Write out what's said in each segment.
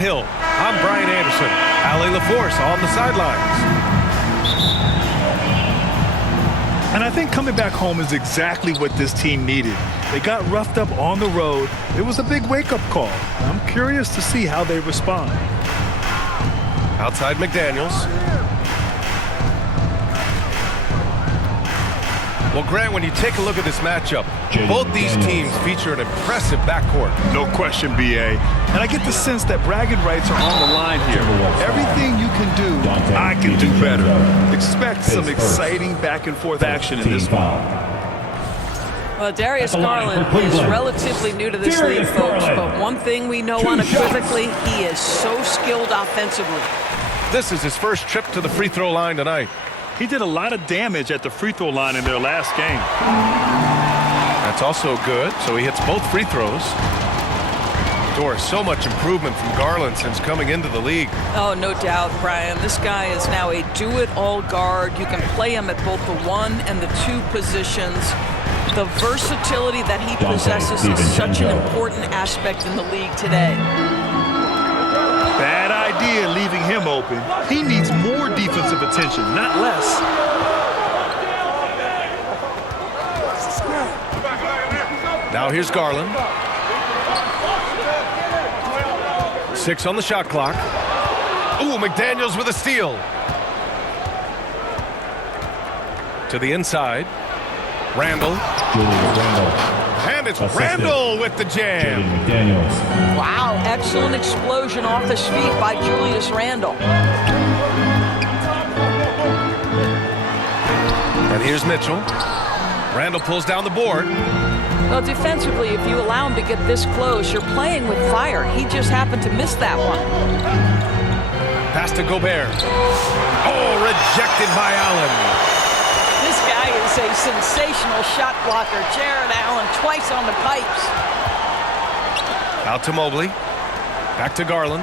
Hill. I'm Brian Anderson. Allie LaForce on the sidelines. And I think coming back home is exactly what this team needed. They got roughed up on the road. It was a big wake-up call. I'm curious to see how they respond. Outside McDaniels. Well, Grant, when you take a look at this matchup, both these teams feature an impressive backcourt. No question, B.A. And I get the sense that bragging rights are on the line here. Everything you can do, I can do better. Expect some exciting back-and-forth action in this one. Well, Darius Garland is relatively new to this league, folks, but one thing we know unequivocally, he is so skilled offensively. This is his first trip to the free throw line tonight. He did a lot of damage at the free throw line in their last game. That's also good, so he hits both free throws. Doris, so much improvement from Garland since coming into the league. Oh, no doubt, Brian. This guy is now a do-it-all guard. You can play him at both the 1 and the 2 positions. The versatility that he possesses is such an important aspect in the league today. Bad idea leaving him open. He needs more defensive attention, not less. Now here's Garland. 6 on the shot clock. Ooh, McDaniels with a steal. To the inside. Randall. And it's Randall with the jam. Wow, excellent explosion off his feet by Julius Randle. And here's Mitchell. Randall pulls down the board. Well, defensively, if you allow him to get this close, you're playing with fire. He just happened to miss that one. Pass to Gobert. Oh, rejected by Allen. This guy is a sensational shot blocker. Jared Allen twice on the pipes. Out to Mobley. Back to Garland.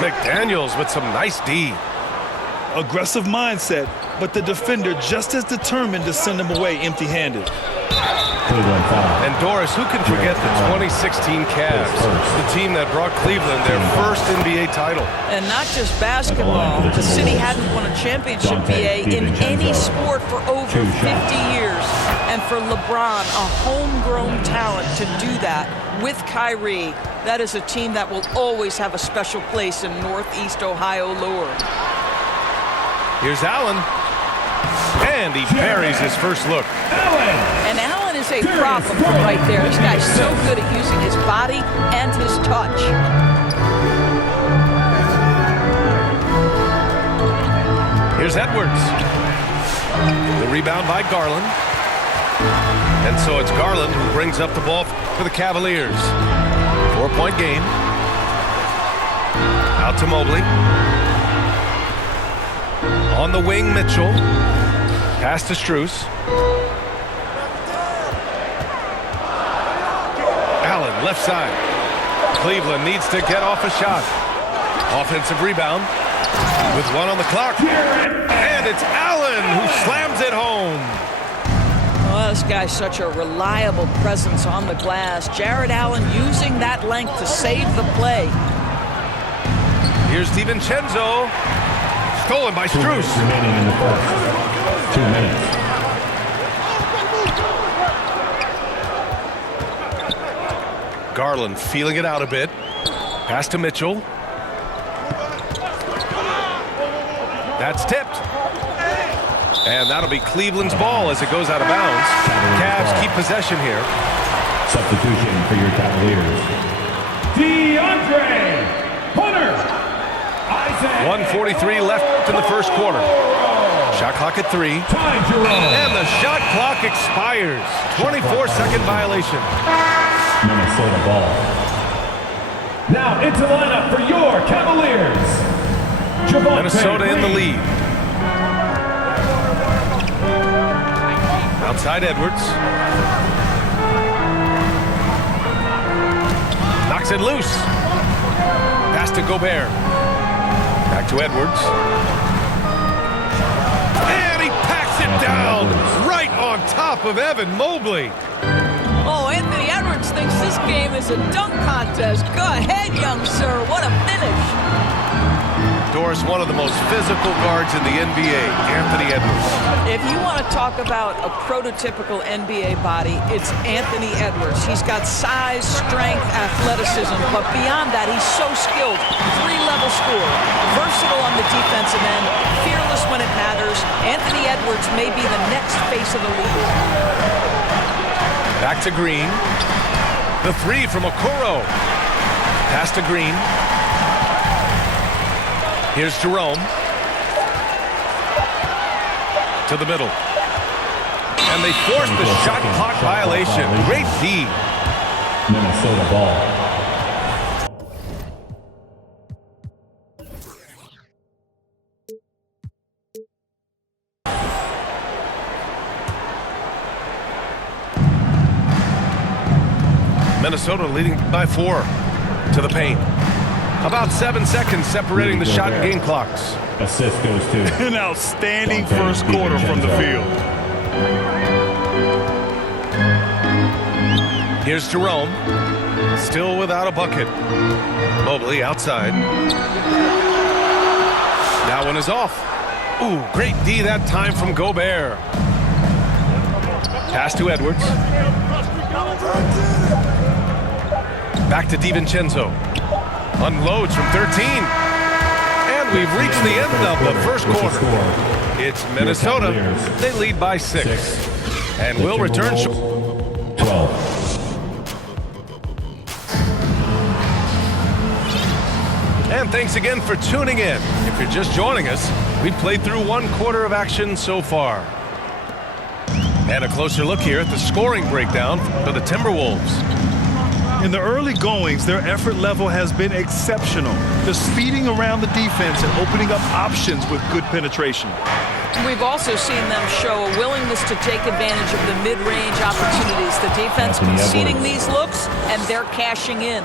McDaniels with some nice D. Aggressive mindset, but the defender just as determined to send him away empty-handed. And Doris, who can forget the 2016 Cavs, the team that brought Cleveland their first NBA title. And not just basketball. The city hadn't won a championship, BA, in any sport for over 50 years. And for LeBron, a homegrown talent, to do that with Kyrie, that is a team that will always have a special place in Northeast Ohio lore. Here's Allen. And he parries his first look. And Allen is a problem from right there. This guy's so good at using his body and his touch. Here's Edwards. The rebound by Garland. And so it's Garland who brings up the ball for the Cavaliers. 4-point game. Out to Mobley. On the wing, Mitchell. Pass to Strus. Allen, left side. Cleveland needs to get off a shot. Offensive rebound with 1 on the clock. And it's Allen who slams it home. Well, this guy's such a reliable presence on the glass. Jared Allen using that length to save the play. Here's DiVincenzo. Stolen by Strus. Remaining in the first. 2 minutes. Garland feeling it out a bit. Pass to Mitchell. That's tipped. And that'll be Cleveland's ball as it goes out of bounds. Cavs keep possession here. Substitution for your Cavaliers. DeAndre Hunter. 1:43 left in the first quarter. Shot clock at 3. And the shot clock expires. 24-second violation. Minnesota ball. Now into the lineup for your Cavaliers. Minnesota in the lead. Outside Edwards. Knocks it loose. Pass to Gobert. Back to Edwards. And he packs it down right on top of Evan Mobley. Oh, Anthony Edwards thinks this This game is a dunk contest. Go ahead, young sir. What a finish. Doris, one of the most physical guards in the NBA, Anthony Edwards. If you want to talk about a prototypical NBA body, it's Anthony Edwards. He's got size, strength, athleticism, but beyond that, he's so skilled. Three-level scorer, versatile on the defensive end, fearless when it matters. Anthony Edwards may be the next face of the league. Back to Green. The three from Okoro. Pass to Green. Here's Jerome. To the middle. And they force the shot clock violation. Great D. Minnesota ball. Minnesota leading by 4 to the paint. About 7 seconds separating the shot and game clocks. Assist goes to An outstanding first quarter from the field. Here's Jerome. Still without a bucket. Mobley outside. That one is off. Ooh, great D that time from Gobert. Pass to Edwards. Back to DiVincenzo. Unloads from 13. And we've reached the end of the first quarter. It's Minnesota. They lead by 6. And we'll return. 12. And thanks again for tuning in. If you're just joining us, we've played through 1 quarter of action so far. And a closer look here at the scoring breakdown for the Timberwolves. In the early goings, their effort level has been exceptional. Just feeding around the defense and opening up options with good penetration. We've also seen them show a willingness to take advantage of the mid-range opportunities. The defense conceding these looks, and they're cashing in.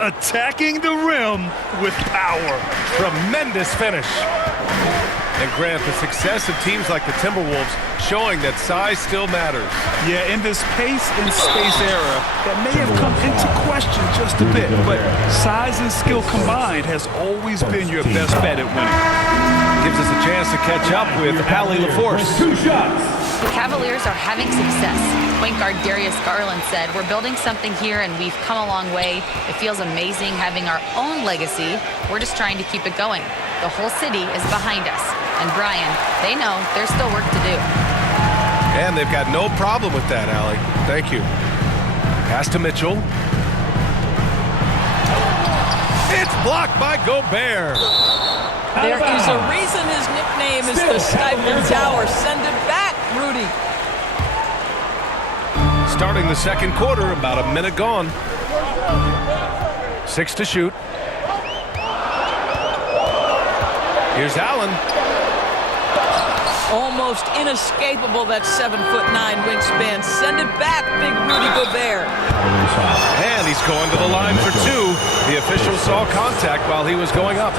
Attacking the rim with power. Tremendous finish. And Grant, the success of teams like the Timberwolves showing that size still matters. Yeah, in this pace and space era, that may have come into question just a bit, but size and skill combined has always been your best bet at winning. Gives us a chance to catch up with Allie LaForce. 2 shots. The Cavaliers are having success. Point guard Darius Garland said, "We're building something here and we've come a long way. It feels amazing having our own legacy. We're just trying to keep it going. The whole city is behind us." And Brian, they know there's still work to do. And they've got no problem with that, Allie. Thank you. Pass to Mitchell. It's blocked by Gobert. There is a reason his nickname is the Stipend Tower. Send it back, Rudy. Starting the second quarter, about a minute gone. 6 to shoot. Here's Allen. Almost inescapable, that 7'9" wingspan. Send it back, big Rudy Gobert. And he's going to the line for 2. The official saw contact while he was going up.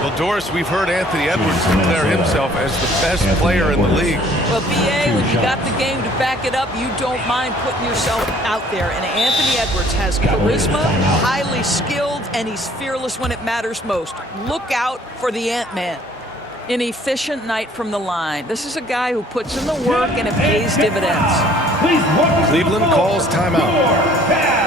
Well, Doris, we've heard Anthony Edwards declare himself as the best player in the league. Well, BA, when you got the game to back it up, you don't mind putting yourself out there. And Anthony Edwards has charisma, highly skilled, and he's fearless when it matters most. Look out for the Ant-Man. An efficient night from the line. This is a guy who puts in the work and it pays dividends. Cleveland calls timeout.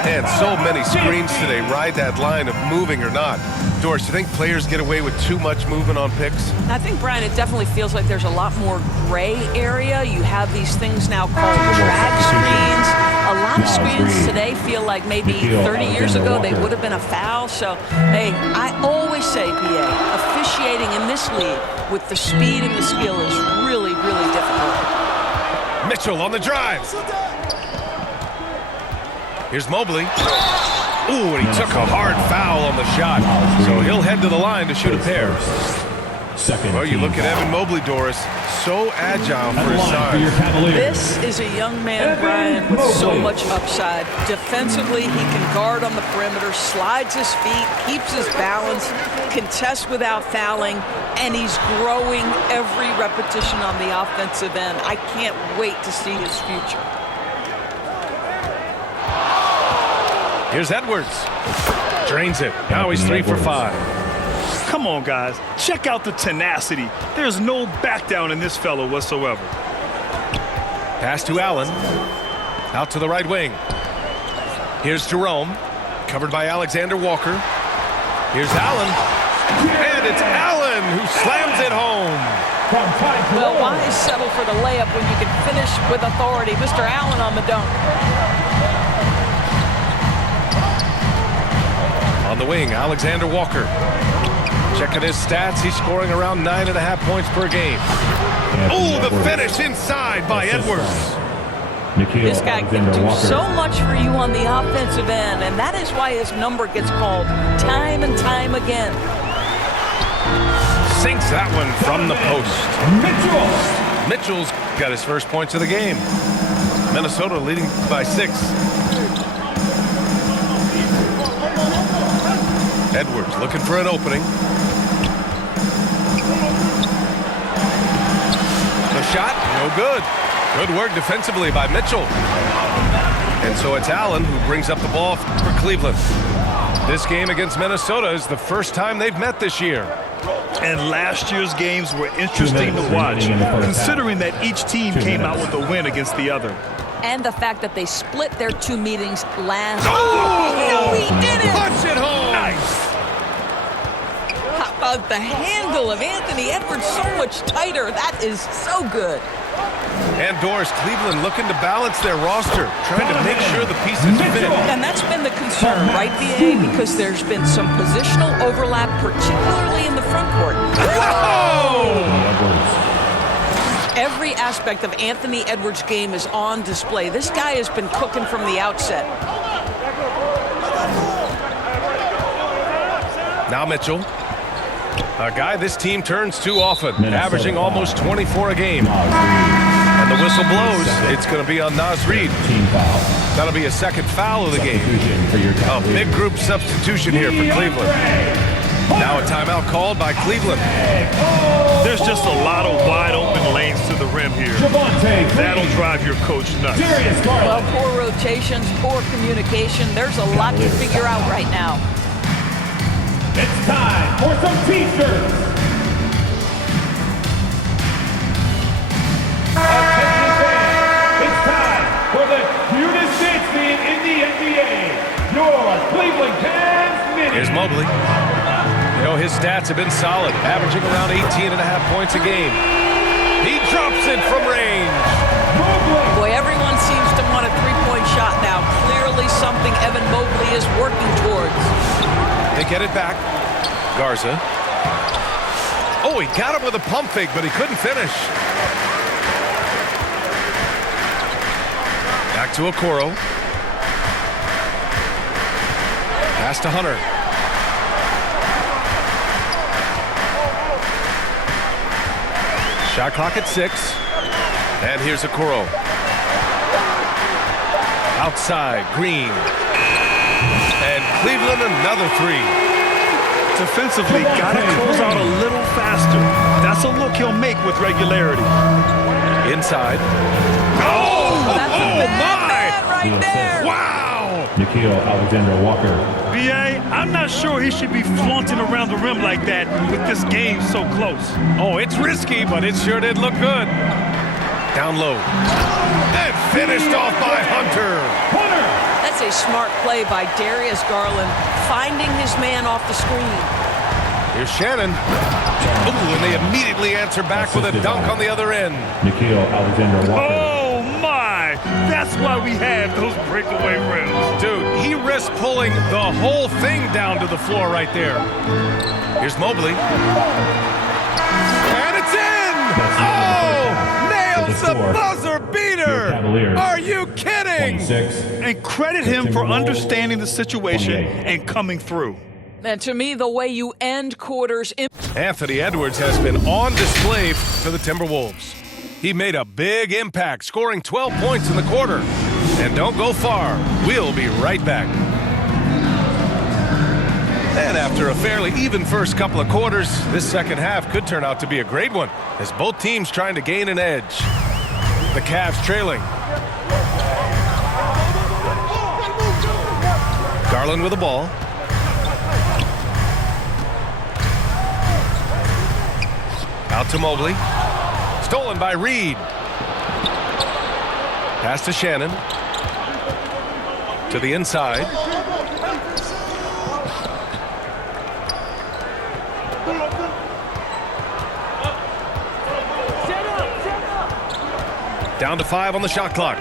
And so many screens today ride that line of moving or not. Doris, you think players get away with too much movement on picks? I think, Brian, it definitely feels like there's a lot more gray area. You have these things now called drag screens. A lot of screens today feel like maybe 30 years ago they would have been a foul. So, hey, I always say, BA, officiating in this league with the speed and the skill is really, really difficult. Mitchell on the drive. Here's Mobley. Ooh, and he took a hard foul on the shot. So he'll head to the line to shoot a pair. Well, you look at Evan Mobley, Doris. So agile for his size. This is a young man, Brian, with so much upside. Defensively, he can guard on the perimeter, slides his feet, keeps his balance, contests without fouling, and he's growing every repetition on the offensive end. I can't wait to see his future. Here's Edwards. Drains it. Now he's 3 for 5. Come on, guys. Check out the tenacity. There's no back down in this fellow whatsoever. Pass to Allen. Out to the right wing. Here's Jerome. Covered by Alexander Walker. Here's Allen. And it's Allen who slams it home. Well, why settle for the layup when you can finish with authority? Mr. Allen on the dunk. On the wing, Alexander Walker. Checking his stats, he's scoring around 9.5 points per game. Oh, the finish inside by Edwards. This guy can do so much for you on the offensive end, and that is why his number gets called time and time again. Sinks that one from the post. Mitchell's got his first points of the game. Minnesota leading by 6. Edwards looking for an opening. The shot, no good. Good work defensively by Mitchell. And so it's Allen who brings up the ball for Cleveland. This game against Minnesota is the first time they've met this year. And last year's games were interesting to watch, considering that each team came out with a win against the other. And the fact that they split their 2 meetings last. Oh! No, he didn't! Punch it home! Nice! How about the handle of Anthony Edwards so much tighter? That is so good. And Doris, Cleveland looking to balance their roster, trying to make sure the pieces fit. And that's been the concern, right, BA? Because there's been some positional overlap, particularly in the front court. Every aspect of Anthony Edwards' game is on display. This guy has been cooking from the outset. Now Mitchell. A guy this team turns to often, averaging almost 24 a game. And the whistle blows. It's going to be on Naz Reid. That'll be a second foul of the game. A big group substitution here for Cleveland. Now a timeout called by Cleveland. There's just a lot of wide open lanes to the rim here. That'll drive your coach nuts. Well, poor rotations, poor communication. There's a lot to figure out right now. It's time for some T-shirts. Attention fans, it's time for the cutest dance scene in the NBA. Your Cleveland Cavs mini. Here's Mobley. You know, his stats have been solid, averaging around 18.5 points a game. He drops it from range. Boy, everyone seems to want a three-point shot now. Clearly something Evan Mobley is working towards. They get it back. Garza. Oh, he got him with a pump fake, but he couldn't finish. Back to Okoro. Pass to Hunter. Shot clock at 6. And here's Okoro. Outside, Green. And Cleveland another 3. Defensively, got to close out a little faster. That's a look he'll make with regularity. Inside. That's a bad man right there. Wow! Nikhil Alexander Walker. BA, I'm not sure he should be flaunting around the rim like that with this game so close. Oh, it's risky, but it sure did look good. Down low. And finished off by Hunter. That's a smart play by Darius Garland, finding his man off the screen. Here's Shannon. Ooh, and they immediately answer back with a dunk on the other end. Nikhil Alexander Walker. Oh, my! That's why we have those breakaway rims. Dude, he risked pulling the whole thing down to the floor right there. Here's Mobley. And it's in! Oh! Nails the buzzer beater! Cavaliers. Are you kidding? 26. And credit him for understanding the situation and coming through. And to me, the way you end quarters in Anthony Edwards has been on display for the Timberwolves. He made a big impact, scoring 12 points in the quarter. And don't go far. We'll be right back. And after a fairly even first couple of quarters, this second half could turn out to be a great one, as both teams trying to gain an edge. The Cavs trailing. Garland with the ball. Out to Mobley. Stolen by Reed. Pass to Shannon. To the inside. Down to 5 on the shot clock.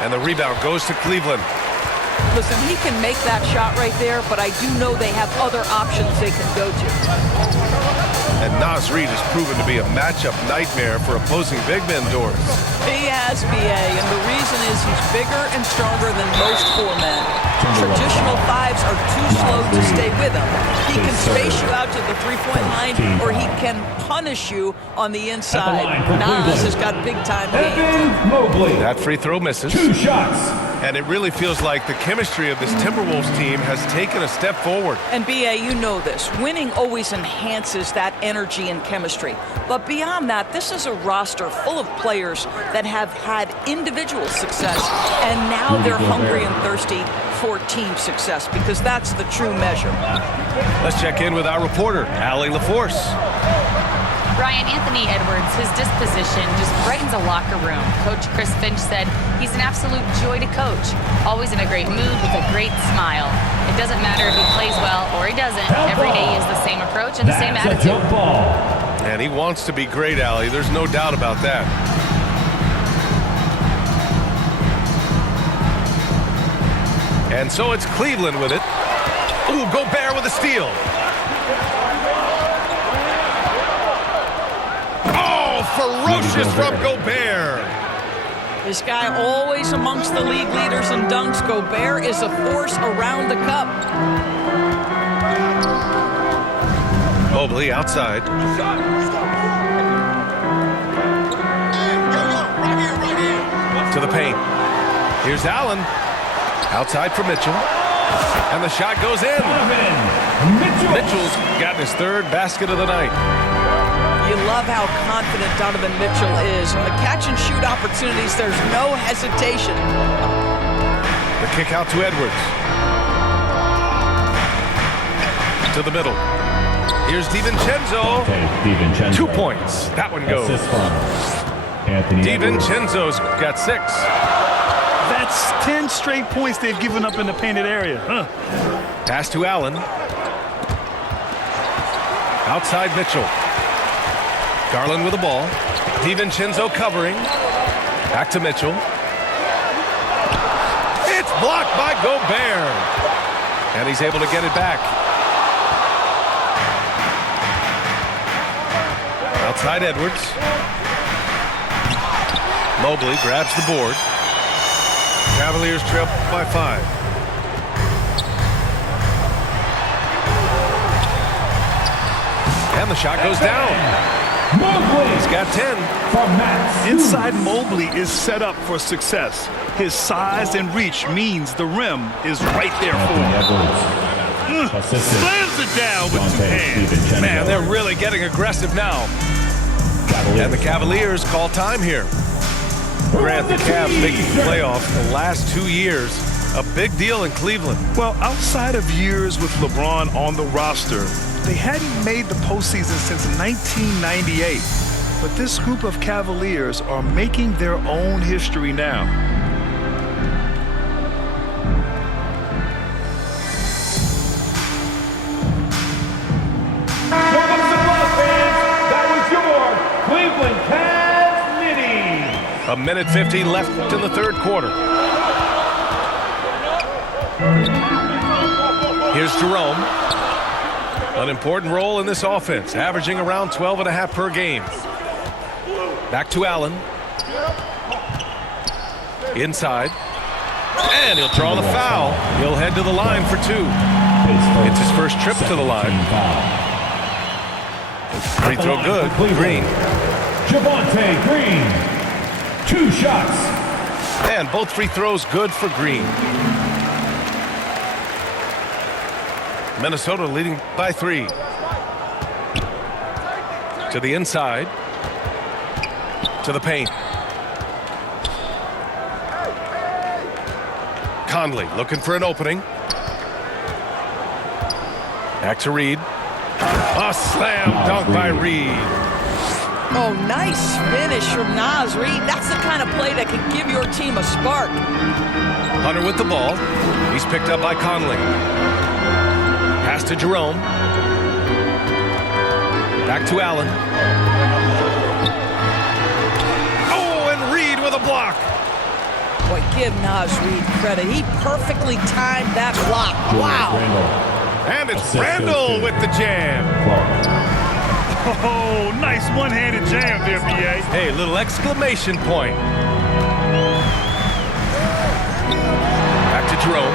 And the rebound goes to Cleveland. Listen, he can make that shot right there, but I do know they have other options they can go to. And Naz Reid has proven to be a matchup nightmare for opposing big men, Doris. He has, BA, and the reason is he's bigger and stronger than most 4 men. Traditional 5s are too slow to stay with him. He can space you out to the three-point line, or he can punish you on the inside. Naz has got big-time game. That free throw misses. 2 shots. And it really feels like the chemistry of this Timberwolves team has taken a step forward. And BA, you know this. Winning always enhances that energy and chemistry. But beyond that, this is a roster full of players that have had individual success, and now they're hungry and thirsty for team success, because that's the true measure. Let's check in with our reporter, Allie LaForce. Brian, Anthony Edwards, his disposition just brightens a locker room. Coach Chris Finch said he's an absolute joy to coach. Always in a great mood with a great smile. It doesn't matter if he plays well or he doesn't. Every day is the same approach and the same attitude. And he wants to be great, Allie. There's no doubt about that. And so it's Cleveland with it. Ooh, Gobert with a steal. Ferocious from Gobert. This guy always amongst the league leaders in dunks. Gobert is a force around the cup. Mobley outside. To the paint. Here's Allen. Outside for Mitchell. And the shot goes in. Mitchell's gotten his 3rd basket of the night. You love how confident Donovan Mitchell is. On the catch-and-shoot opportunities, there's no hesitation. The kick out to Edwards. To the middle. Here's DiVincenzo. 2 points. That one goes. DiVincenzo's got 6. That's 10 straight points they've given up in the painted area. Pass to Allen. Outside Mitchell. Garland with the ball. DiVincenzo covering. Back to Mitchell. It's blocked by Gobert. And he's able to get it back. Outside Edwards. Mobley grabs the board. Cavaliers trail by 5. And the shot goes down. He's got 10. Inside Mobley is set up for success. His size and reach means the rim is right there for him. Slams it down with 2 hands. Man, they're really getting aggressive now. And the Cavaliers call time here. Grant, the Cavs making the playoffs the last 2 years. A big deal in Cleveland. Well, outside of years with LeBron on the roster, they hadn't made the postseason since 1998. But this group of Cavaliers are making their own history now. That was your Cleveland Cavs mini. A minute 50 left in the 3rd quarter. Here's Jerome. An important role in this offense, averaging around 12.5 per game. Back to Allen. Inside. And he'll draw the foul. He'll head to the line for 2. It's his first trip to the line. Free throw good. Green. Javonte Green. 2 shots. And both free throws good for Green. Minnesota leading by 3. To the inside. To the paint. Conley looking for an opening. Back to Reed. A slam dunk by Reed. Oh, nice finish from Naz Reid. That's the kind of play that can give your team a spark. Hunter with the ball. He's picked up by Conley. Pass to Jerome. Back to Allen. Oh, and Reed with a block. Boy, give Naz Reid credit. He perfectly timed that block. Wow. And it's Randall with the jam. Oh, nice one-handed jam there, B.A. Hey, little exclamation point. Back to Jerome.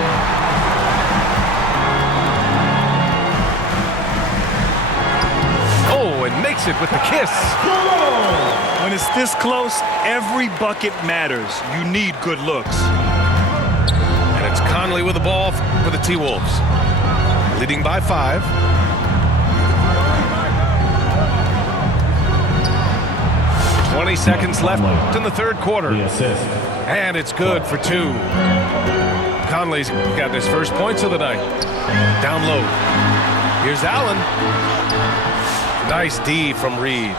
Oh, and makes it with the kiss. When it's this close, every bucket matters. You need good looks. And it's Conley with the ball for the T-Wolves. Leading by 5. "20 seconds left in the third quarter. And it's good for 2. Conley's got his first points of the night. Down low. Here's Allen. Nice D from Reed.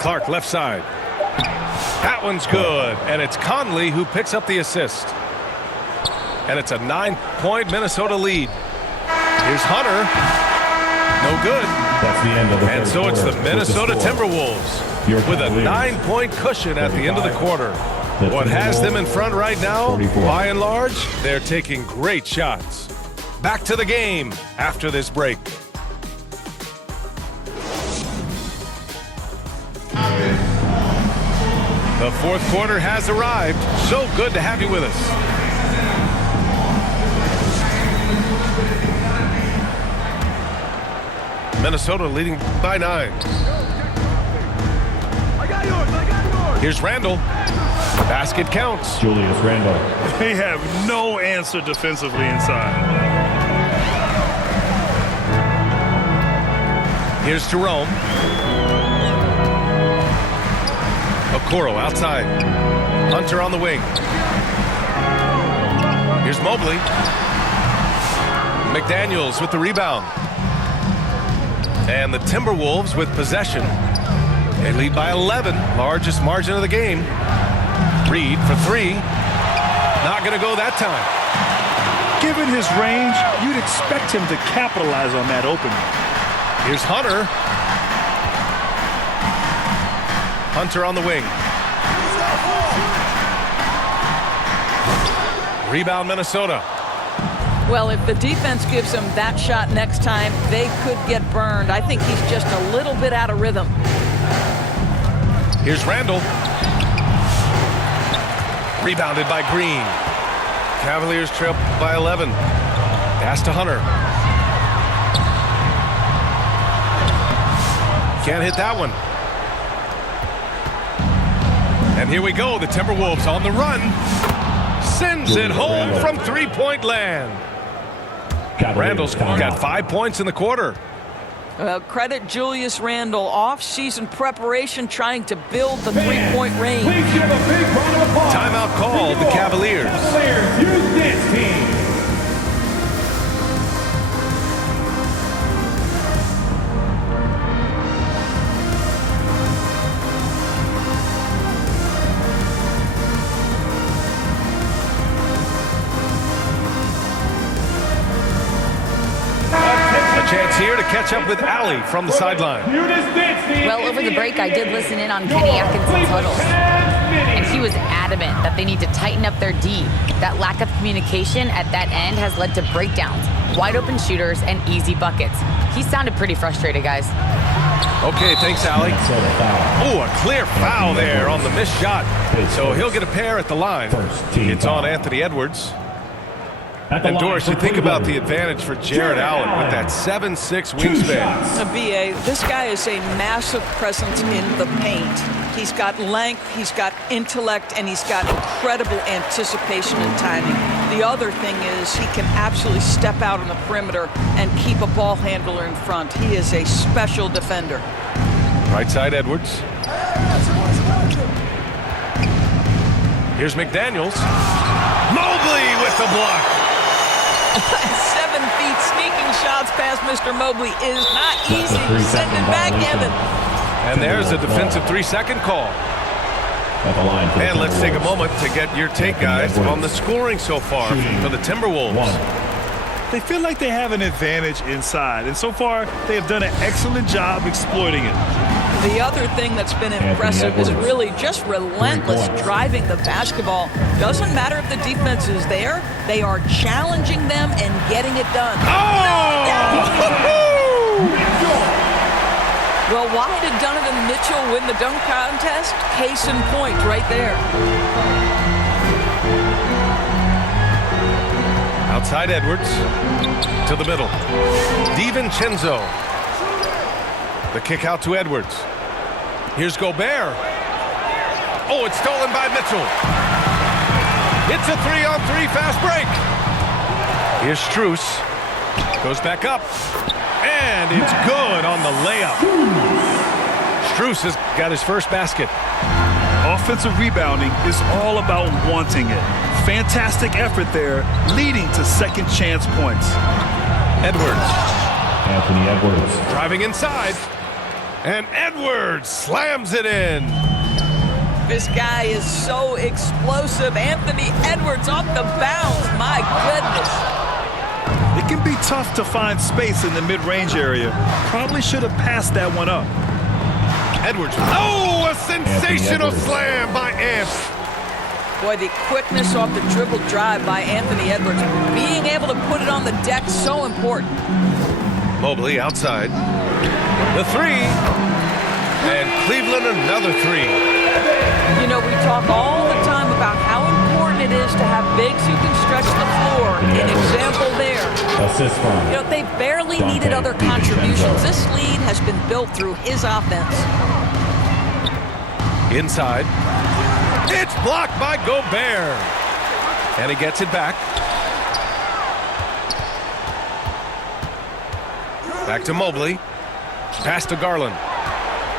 Clark left side. That one's good. And it's Conley who picks up the assist. And it's a 9-point Minnesota lead. Here's Hunter. No good. That's the end of the And so it's the Minnesota Timberwolves with a 9-point cushion at the end of the quarter. What has them in front right now, by and large, they're taking great shots. Back to the game after this break. The fourth quarter has arrived. So good to have you with us. Minnesota leading by 9. Here's Randall. Basket counts. Julius Randall. They have no answer defensively inside. Here's Jerome. Okoro outside. Hunter on the wing. Here's Mobley. McDaniels with the rebound. And the Timberwolves with possession. They lead by 11, largest margin of the game. Reed for 3. Not going to go that time. Given his range, you'd expect him to capitalize on that opening. Here's Hunter. Hunter on the wing. Rebound Minnesota. Well, if the defense gives him that shot next time, they could get burned. I think he's just a little bit out of rhythm. Here's Randall. Rebounded by Green. Cavaliers trail by 11. Pass to Hunter. Can't hit that one. And here we go. The Timberwolves on the run. Sends it home from three-point land. Randall's got 5 points in the quarter. Credit Julius Randle. Off-season preparation trying to build the three-point range. Please give a big round of applause. Timeout called the Cavaliers. Cavaliers, use this team. Chance here to catch up with Allie from the sideline. Well, over the break, I did listen in on Kenny Atkinson's huddles. And he was adamant that they need to tighten up their D. That lack of communication at that end has led to breakdowns, wide open shooters, and easy buckets. He sounded pretty frustrated, guys. Okay, thanks, Allie. Oh, a clear foul there on the missed shot. So he'll get a pair at the line. It's on Anthony Edwards. And Doris, you think about the advantage for Jared Allen with that 7'6" wingspan. BA, this guy is a massive presence in the paint. He's got length, he's got intellect, and he's got incredible anticipation and timing. The other thing is he can absolutely step out on the perimeter and keep a ball handler in front. He is a special defender. Right side, Edwards. Here's McDaniels. Mobley with the block. 7 feet sneaking shots past Mr. Mobley is not easy. Send it back, Evan. And there's a defensive 3-second call. And let's take a moment to get your take, guys, on the scoring so far for the Timberwolves. They feel like they have an advantage inside, and so far they have done an excellent job exploiting it. The other thing that's been impressive is really just relentless driving the basketball. Doesn't matter if the defense is there, they are challenging them and getting it done. Well, why did Donovan Mitchell win the dunk contest? Case in point right there. Outside Edwards to the middle. DiVincenzo. The kick out to Edwards. Here's Gobert. Oh, it's stolen by Mitchell. It's a 3-on-3 fast break. Here's Strus. Goes back up. And it's good on the layup. Strus has got his first basket. Offensive rebounding is all about wanting it. Fantastic effort there, leading to second chance points. Edwards. Anthony Edwards. Driving inside. And Edwards slams it in. This guy is so explosive. Anthony Edwards off the bounce. My goodness. It can be tough to find space in the mid-range area. Probably should have passed that one up. Edwards. Oh, a sensational slam by Ant. Boy, the quickness off the dribble drive by Anthony Edwards. Being able to put it on the deck, so important. Mobley outside. The three. And Cleveland another three. You know, we talk all the time about how important it is to have bigs who can stretch the floor. An example there. Assist from. You know, they barely needed other contributions. This lead has been built through his offense. Inside. It's blocked by Gobert. And he gets it back. Back to Mobley. Pass to Garland.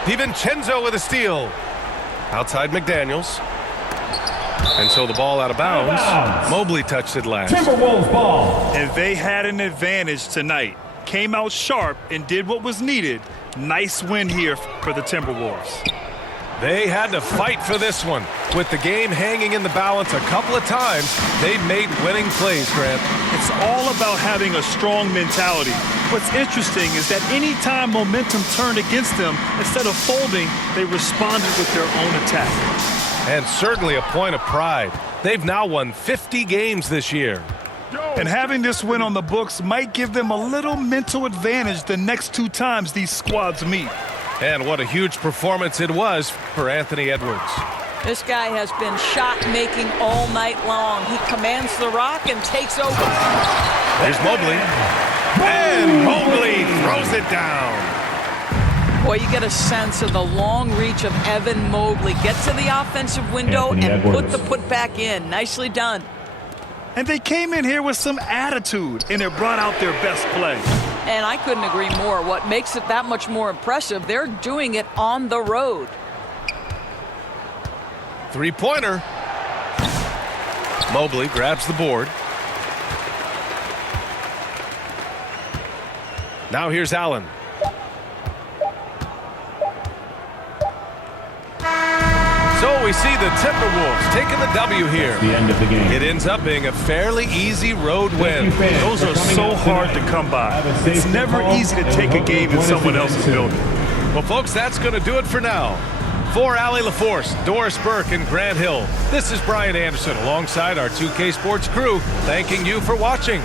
DiVincenzo with a steal. Outside McDaniels. And so the ball out of bounds. Mobley touched it last. Timberwolves ball. And they had an advantage tonight. Came out sharp and did what was needed. Nice win here for the Timberwolves. They had to fight for this one. With the game hanging in the balance a couple of times, they made winning plays, Grant. It's all about having a strong mentality. What's interesting is that any time momentum turned against them, instead of folding, they responded with their own attack. And certainly a point of pride. They've now won 50 games this year. And having this win on the books might give them a little mental advantage the next 2 times these squads meet. And what a huge performance it was for Anthony Edwards. This guy has been shot-making all night long. He commands the rock and takes over. Here's Mobley. And Mobley throws it down. Boy, you get a sense of the long reach of Evan Mobley. Get to the offensive window Anthony and Edwards. put the putback in. Nicely done. And they came in here with some attitude, and it brought out their best play. And I couldn't agree more. What makes it that much more impressive, they're doing it on the road. Three-pointer. Mobley grabs the board. Now here's Allen. So we see the Timberwolves taking the W here. The end of the game. It ends up being a fairly easy road win. Those are so hard to come by. It's never easy to take a game in someone else's building. Well, folks, that's going to do it for now. For Allie LaForce, Doris Burke, and Grant Hill, this is Brian Anderson alongside our 2K Sports crew, thanking you for watching.